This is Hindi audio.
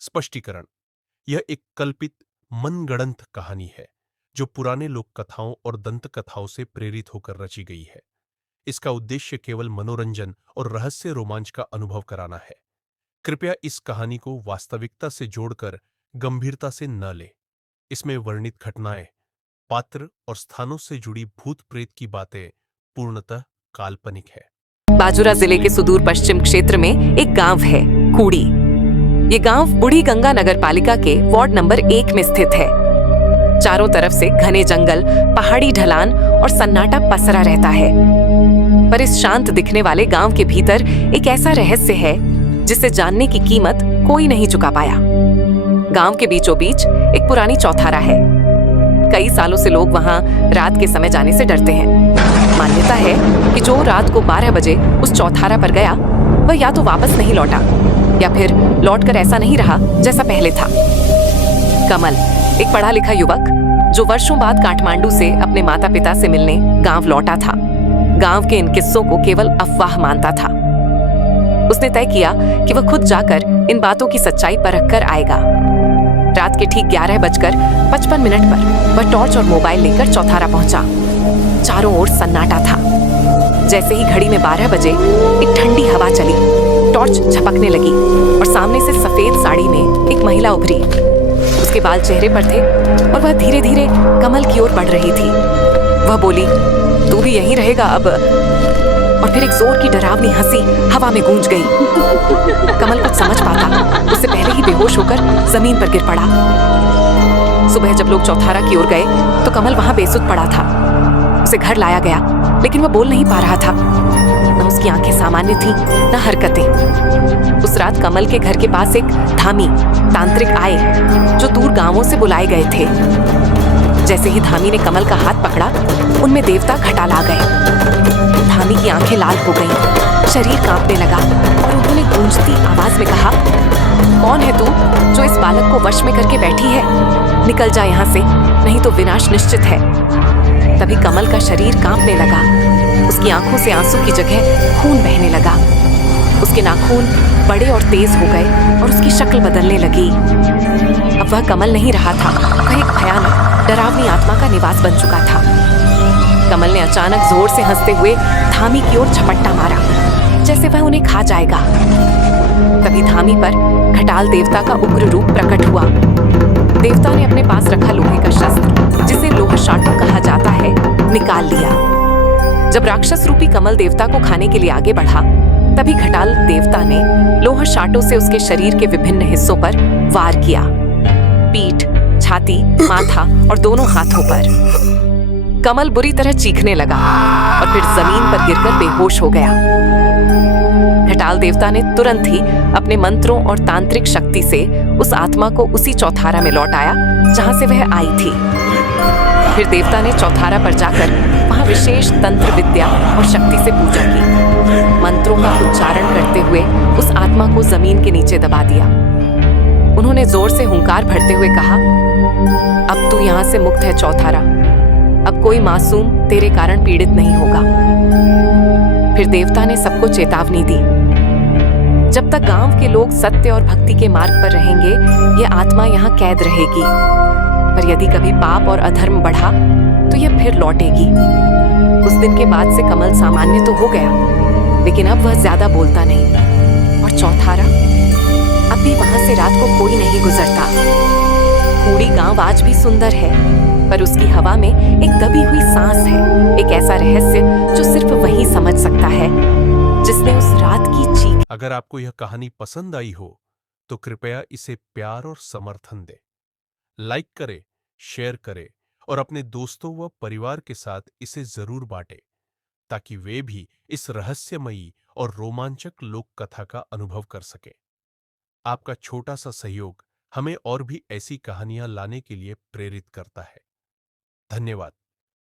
स्पष्टीकरण: यह एक कल्पित मनगढ़ंत कहानी है जो पुराने लोक कथाओं और दंत कथाओं से प्रेरित होकर रची गई है। इसका उद्देश्य केवल मनोरंजन और रहस्य रोमांच का अनुभव कराना है। कृपया इस कहानी को वास्तविकता से जोड़कर गंभीरता से न ले। इसमें वर्णित घटनाएं, पात्र और स्थानों से जुड़ी भूत प्रेत की बातें पूर्णतः काल्पनिक है। बाजुरा जिले के सुदूर पश्चिम क्षेत्र में एक गांव है, कूड़ी। ये गांव बूढ़ी गंगा नगर पालिका के वार्ड नंबर 1 में स्थित है। चारों तरफ से घने जंगल, पहाड़ी ढलान और सन्नाटा पसरा रहता है। पर इस शांत दिखने वाले गांव के भीतर एक ऐसा रहस्य है जिसे जानने की कीमत कोई नहीं चुका पाया। गांव के बीचों बीच एक पुरानी चौथारा है। कई सालों से लोग वहां रात के समय जाने से डरते हैं। मान्यता है कि जो रात को 12 बजे उस चौथारा पर गया वह या तो वापस नहीं लौटा या फिर लौटकर ऐसा नहीं रहा जैसा पहले था। कमल एक पढ़ा लिखा युवक जो वर्षों बाद काठमांडू से अपने माता पिता से मिलने गांव लौटा था, गांव के इन किस्सों को केवल अफवाह मानता था। उसने तय किया कि वह खुद जाकर इन बातों की सच्चाई परख कर आएगा। रात के ठीक 11:55 पर वह टॉर्च और मोबाइल लेकर चौथारा पहुंचा। चारों ओर सन्नाटा था। जैसे ही घड़ी में 12 बजे एक ठंडी हवा चली, टॉर्च झपकने लगी और सामने से सफेद साड़ी में एक महिला उभरी। उसके बाल चेहरे पर थे और वह धीरे धीरे कमल की ओर बढ़ रही थी। वह बोली, तू भी यहीं रहेगा अब? और फिर एक जोर की डरावनी हंसी हवा में गूंज गई। कमल कुछ समझ पाता उससे पहले ही बेहोश होकर जमीन पर गिर पड़ा। सुबह जब लोग चौथारा की ओर गए तो कमल वहां बेसुध पड़ा था। उसे घर लाया गया लेकिन वह बोल नहीं पा रहा था। न उसकी आंखें सामान्य थीं, न हरकतें। उस रात कमल के घर के पास एक धामी तांत्रिक आए जो दूर गांवों से बुलाए गए थे। जैसे ही धामी ने कमल का हाथ पकड़ा, उनमें देवता खटाल आ गए। धामी की आंखें लाल हो गईं, शरीर कांपने लगा और उन्होंने गूंजती आवाज में कहा, कौन है तू जो इस बालक को वश में करके बैठी है? निकल जा यहाँ से, नहीं तो विनाश निश्चित है। तभी कमल का शरीर कांपने लगा। उसकी आंखों से आंसू की जगह खून बहने लगा। उसके नाखून बड़े और तेज हो गए और उसकी शक्ल बदलने लगी। अब वह कमल नहीं रहा था, वह एक भयानक डरावनी आत्मा का निवास बन चुका था। कमल ने अचानक जोर से हंसते हुए धामी की ओर झपट्टा मारा, जैसे वह उन्हें खा जाएगा। तभी धामी पर खटाल देवता का उग्र रूप प्रकट हुआ। देवता ने अपने पास रखा लोहे का शस्त्र, जिसे लोहा शाटू कहा जाता है, निकाल लिया। जब राक्षस रूपी कमल देवता को खाने के लिए आगे बढ़ा, तभी खटाल देवता ने लोहा शाटू से उसके शरीर के विभिन्न हिस्सों पर वार किया। पीठ, छाती, माथा और दोनों हाथों पर। कमल बुरी तरह चीखने लगा और फिर जमीन पर गिरकर बेहोश हो गया। खटाल देवता ने तुरंत ही अपने मंत्रों और तांत्रिक शक्ति से उस आत्मा को उसी चौथारा में लौटाया जहां से वह आई थी। फिर देवता ने चौथारा पर जाकर वहां विशेष तंत्र विद्या और शक्ति से पूजा की। मंत्रों का उच्चारण करते हुए उस आत्मा को जमीन के नीचे दबा दिया। उन्होंने जोर से हुंकार भरते हुए कहा, अब तू यहाँ से मुक्त है चौथारा। अब कोई मासूम तेरे कारण पीड़ित नहीं होगा। फिर देवता ने सबको चेतावनी दी, जब तक गांव के लोग सत्य और भक्ति के मार्ग पर रहेंगे, यह आत्मा यहाँ कैद रहेगी। पर यदि कभी पाप और अधर्म बढ़ा तो यह फिर लौटेगी। उस दिन के बाद से कमल सामान्य तो हो गया, लेकिन अब वह ज्यादा बोलता नहीं और चौथारा अब भी वहां से रात को कोई नहीं गुजरता। कूड़ी गांव आज भी सुंदर है, पर उसकी हवा में एक दबी हुई सांस है, एक ऐसा रहस्य जो सिर्फ वही समझ सकता है जिसने उस रात की चीख। अगर आपको यह कहानी पसंद आई हो तो कृपया इसे प्यार और समर्थन दें। लाइक करें, शेयर करें और अपने दोस्तों व परिवार के साथ इसे जरूर बांटें, ताकि वे भी इस रहस्यमयी और रोमांचक लोक कथा का अनुभव कर सकें। आपका छोटा सा सहयोग हमें और भी ऐसी कहानियां लाने के लिए प्रेरित करता है। धन्यवाद।